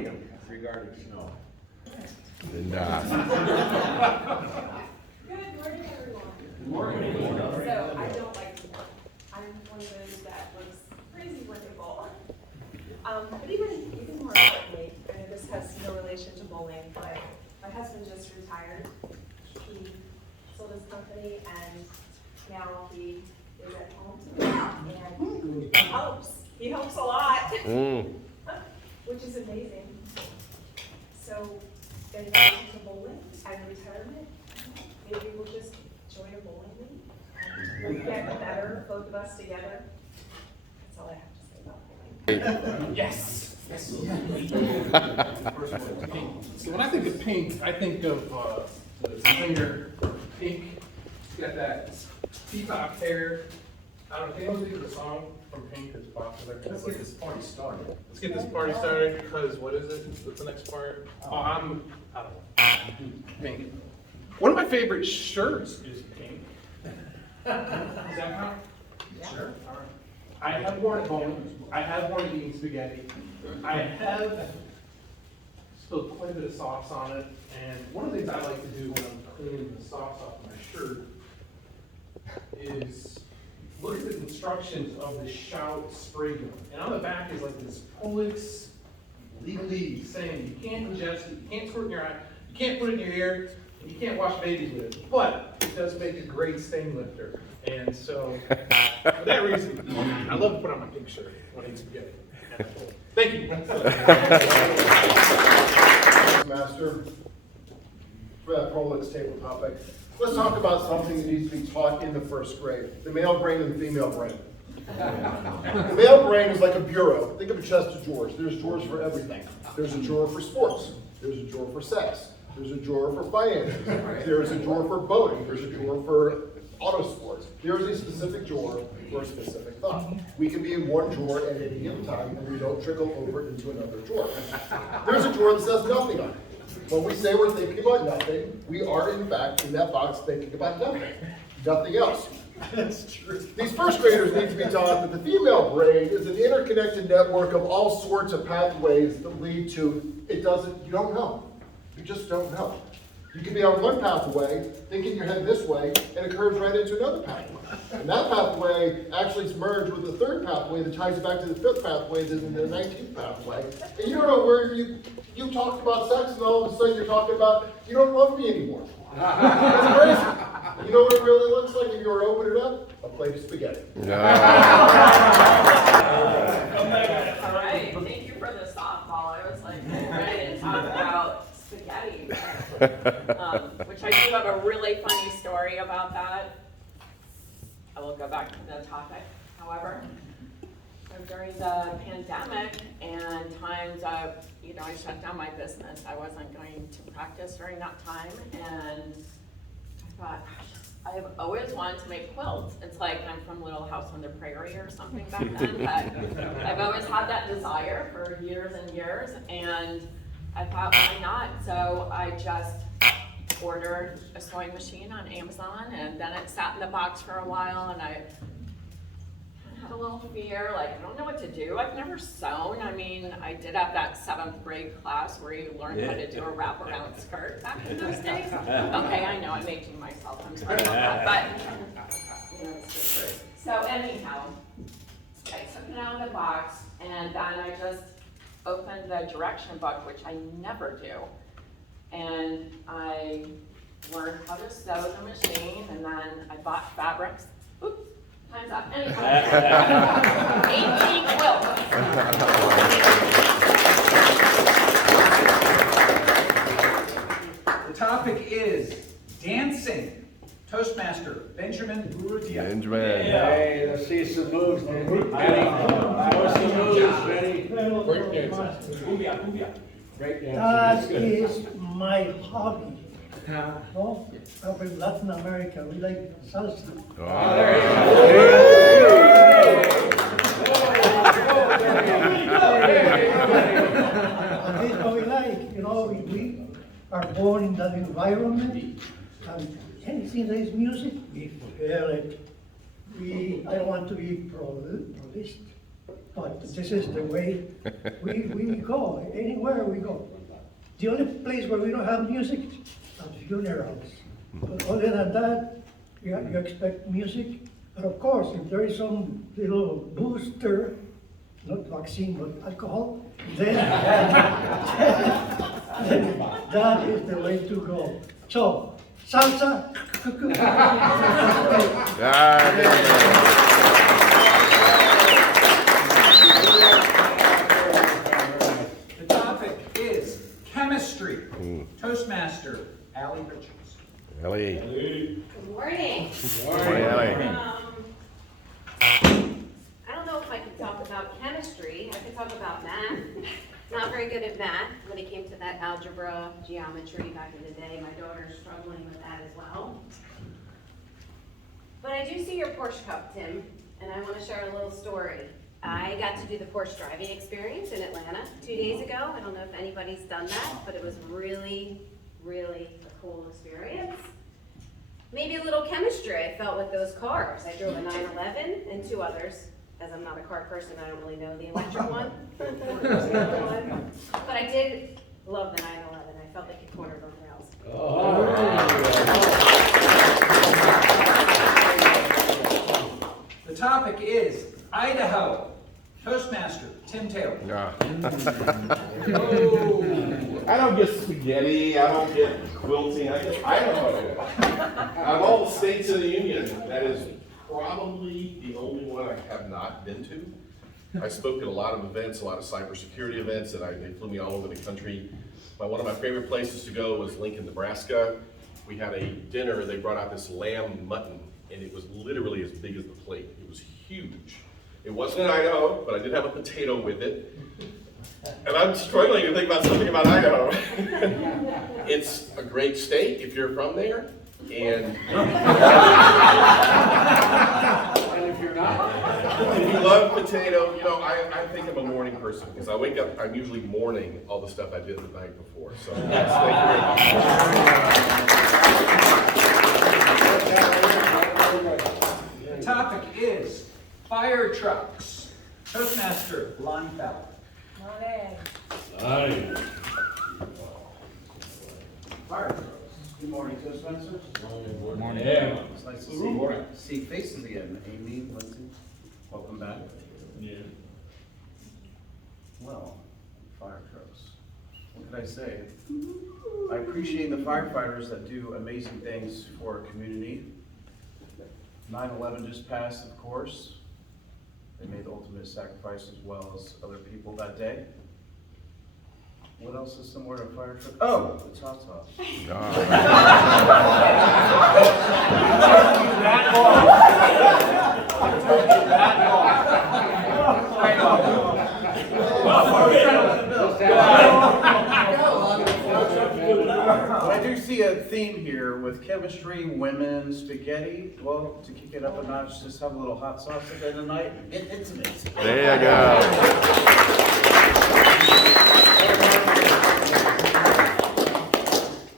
medium regarding snow. And, Good morning, everyone. Good morning. So I don't like to work. I'm one of those that looks crazy wonderful. But even more importantly, I know this has no relation to bowling, but my husband just retired. He sold his company and now he is at home and he helps. He helps a lot, which is amazing. So in relation to bowling and retirement, maybe we'll just join a bowling league and get better, both of us together. That's all I have to say about bowling. Yes. So when I think of Pink, I think of the singer Pink. He's got that peacock hair. I don't know, can anyone think of the song from Pink that's popular? Let's get this party started. Let's get this party started, because what is it? What's the next part? Oh, I don't know. Pink. One of my favorite shirts is pink. Does that count? Sure. All right. I have worn it bowling. I have worn it eating spaghetti. I have spilled quite a bit of sauce on it. And one of the things I like to do when I'm cleaning the sauce off my shirt is look at the instructions of the Shout spray gun. And on the back is like this Polix legally saying you can't ingest it, you can't squirt in your eye, you can't put it in your ear, and you can't wash babies with it. But it does make a great stain lifter. And so, for that reason, I love to put on my pink shirt when I eat spaghetti. Thank you. Master, for that Prolix table topic, let's talk about something that needs to be taught in the first grade, the male brain and the female brain. The male brain is like a bureau. Think of a chest of drawers. There's drawers for everything. There's a drawer for sports. There's a drawer for sex. There's a drawer for finances. There's a drawer for boating. There's a drawer for auto sports. There's a specific drawer for a specific thought. We can be in one drawer at any given time and we don't trickle over into another drawer. There's a drawer that says nothing on it. When we say we're thinking about nothing, we are in fact in that box thinking about nothing. Nothing else. That's true. These first graders need to be taught that the female brain is an interconnected network of all sorts of pathways that lead to, you don't know. You just don't know. You can be on one pathway, thinking you're heading this way, and it curves right into another pathway. And that pathway actually is merged with the third pathway that ties back to the fifth pathway, then the 19th pathway. And you don't know where you talked about sex, and all of a sudden you're talking about, you don't love me anymore. That's crazy. You know what it really looks like if you were to open it up? A plate of spaghetti. All right, thank you for the softball. I was like ready to talk about spaghetti, which I do have a really funny story about that. I will go back to the topic, however. So during the pandemic and times of, I shut down my business. I wasn't going to practice during that time, and I thought, gosh, I've always wanted to make quilts. It's like I'm from Little House on the Prairie or something back then, but I've always had that desire for years and years, and I thought, why not? So I just ordered a sewing machine on Amazon, and then it sat in the box for a while, and I had a little fear, like, I don't know what to do. I've never sewn. I mean, I did have that 7th grade class where you learned how to do a wraparound skirt back in those days. Okay, I know, I'm aging myself. I'm sorry about that, but, it's the truth. So anyhow, I took it out of the box, and then I just opened the direction book, which I never do. And I learned how to sew the machine, and then I bought fabrics. Oops, time's up. Anyhow, 18 quilts. The topic is dancing. Toastmaster Benjamin Burutia. Benjamin. Hey, let's see some moves, Benny. Show some moves, Benny. Break dance. Break That dance. is my hobby. No, I'm from Latin America. We like salsa. And this is what we like. We are born in that environment, and anything that is music, we feel it. I don't want to be prolist. but this is the way we go, anywhere we go. The only place where we don't have music is funerals. But other than that, you expect music. But of course, if there is some little booster, not vaccine, but alcohol, then, then that is the way to go. So, salsa. The topic is chemistry. Toastmaster, Allie Richards. Ellie. Good morning. Morning, Ellie. I don't know if I can talk about chemistry. I can talk about math. Not very good at math when it came to that algebra, geometry back in the day. My daughter's struggling with that as well. But I do see your Porsche Cup, Tim, and I want to share a little story. I got to do the Porsche driving experience in Atlanta 2 days ago. I don't know if anybody's done that, but it was really, really a cool experience. Maybe a little chemistry I felt with those cars. I drove a 911 and 2 others. As I'm not a car person, I don't really know the electric one. But I did love the 911. I felt like it cornered on rails. The topic is Idaho. Toastmaster, Tim Taylor. I don't get spaghetti, I don't get quilting, I get Idaho. Of all the states in the union, that is probably the only one I have not been to. I spoke at a lot of events, a lot of cybersecurity events, and they flew me all over the country. But one of my favorite places to go was Lincoln, Nebraska. We had a dinner, they brought out this lamb mutton, and it was literally as big as the plate. It was huge. It wasn't in Idaho, but I did have a potato with it. And I'm struggling to think about something about Idaho. It's a great state if you're from there. And if you're not? if you love potato, you know, I think I'm a morning person because I wake up, I'm usually mourning all the stuff I did the night before. So yes, thank you very much. The topic is fire trucks. Toastmaster, Lonnie Fowler. Fire trucks. Good morning, Toastmasters. Morning. It's nice to see faces again. Amy, Lindsay, welcome back. Yeah. Well, fire trucks. What can I say? I appreciate the firefighters that do amazing things for our community. 9/11 just passed, of course. They made the ultimate sacrifice as well as other people that day. What else is similar to a fire truck? Oh, the Tata. But I do see a theme here with chemistry, women, spaghetti. Well, to kick it up a notch, just have a little hot sauce at the end of the night. It's amazing. There you go.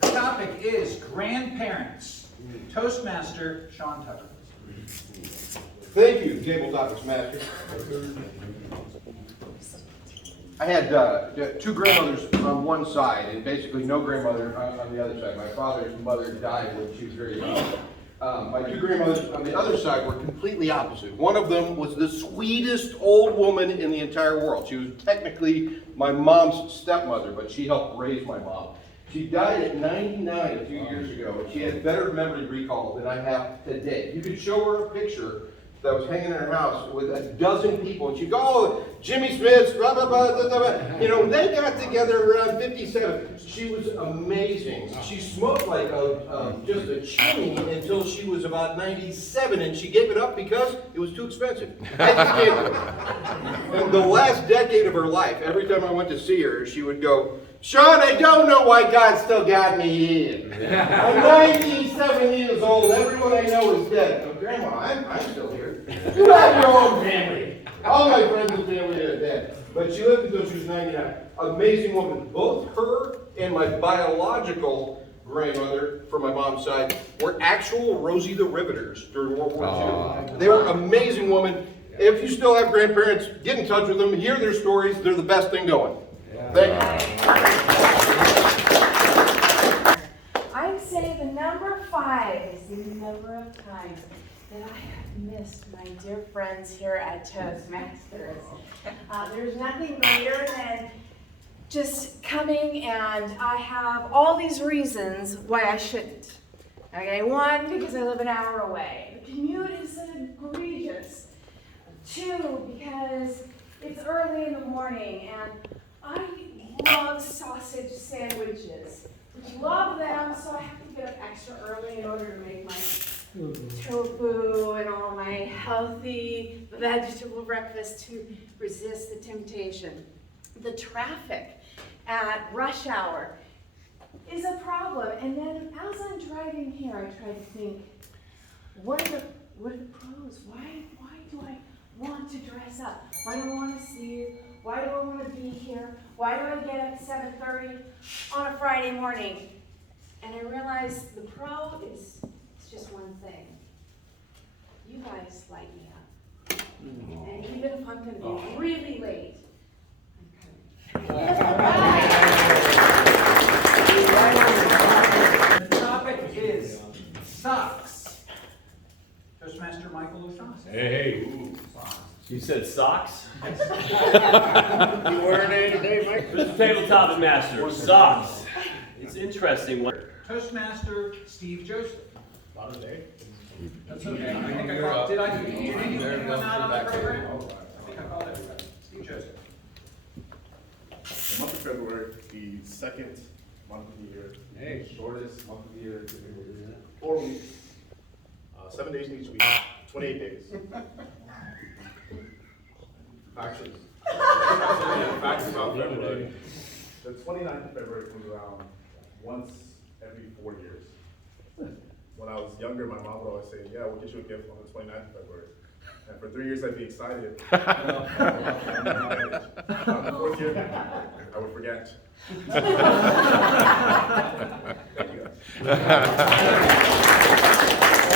The topic is grandparents. Toastmaster, Sean Tucker. Thank you, Table Topics Master. I had 2 grandmothers on one side and basically no grandmother on the other side. My father's mother died when she was very young. My 2 grandmothers on the other side were completely opposite. One of them was the sweetest old woman in the entire world. She was technically my mom's stepmother, but she helped raise my mom. She died at 99 a few years ago, and she had better memory recall than I have today. You could show her a picture that was hanging in her house with a dozen people, and she'd go, oh, Jimmy Smith's, blah, blah, blah, blah, blah, blah. You know, they got together around 57. She was amazing. She smoked like just a chimney until she was about 97, and she gave it up because it was too expensive. I just gave it up. And the last decade of her life, every time I went to see her, she would go, Sean, I don't know why God still got me here. I'm 97 years old. Everyone I know is dead. Oh, Grandma, I'm still here. You have your own family. All my friends and family are dead. But she lived until she was 99. Amazing woman. Both her and my biological grandmother, from my mom's side, were actual Rosie the Riveters during World War II. They were amazing women. If you still have grandparents, get in touch with them, hear their stories, they're the best thing going. Thank you. I'd say the number 5 is the number of times that I have missed my dear friends here at Toastmasters. There's nothing greater than just coming, and I have all these reasons why I shouldn't. Okay, 1, because I live an hour away. The commute is egregious. 2, because it's early in the morning, and I love sausage sandwiches. Love them, so I have to get up extra early in order to make my tofu and all my healthy vegetable breakfast to resist the temptation. The traffic at rush hour is a problem, and then as I'm driving here, I try to think, what are the pros? Why do I want to dress up? Why do I want to see you? Why do I want to be here? Why do I get up at 7:30 on a Friday morning? And I realized the pro is just one thing. You guys light me up. And even if I'm going to be really late, I'm coming. The topic is socks. Toastmaster Michael O'Shaughnessy. Hey, you said socks? You wearing any today, Mike? Mr. Tabletop Master, socks. It's interesting. Toastmaster Steve Joseph. Not a day. That's okay. I think I called, did anyone out on the program? I think I called everybody. Steve Joseph. The month of February, the second month of the year. Hey. Shortest month of the year. 4 weeks. 7 days in each week. 28 days. Actually, facts about February. The 29th of February comes around once every 4 years. When I was younger, my mom would always say, yeah, we'll get you a gift on the 29th of February. And for 3 years, I'd be excited. On the 4th year, I would forget. Thank you guys.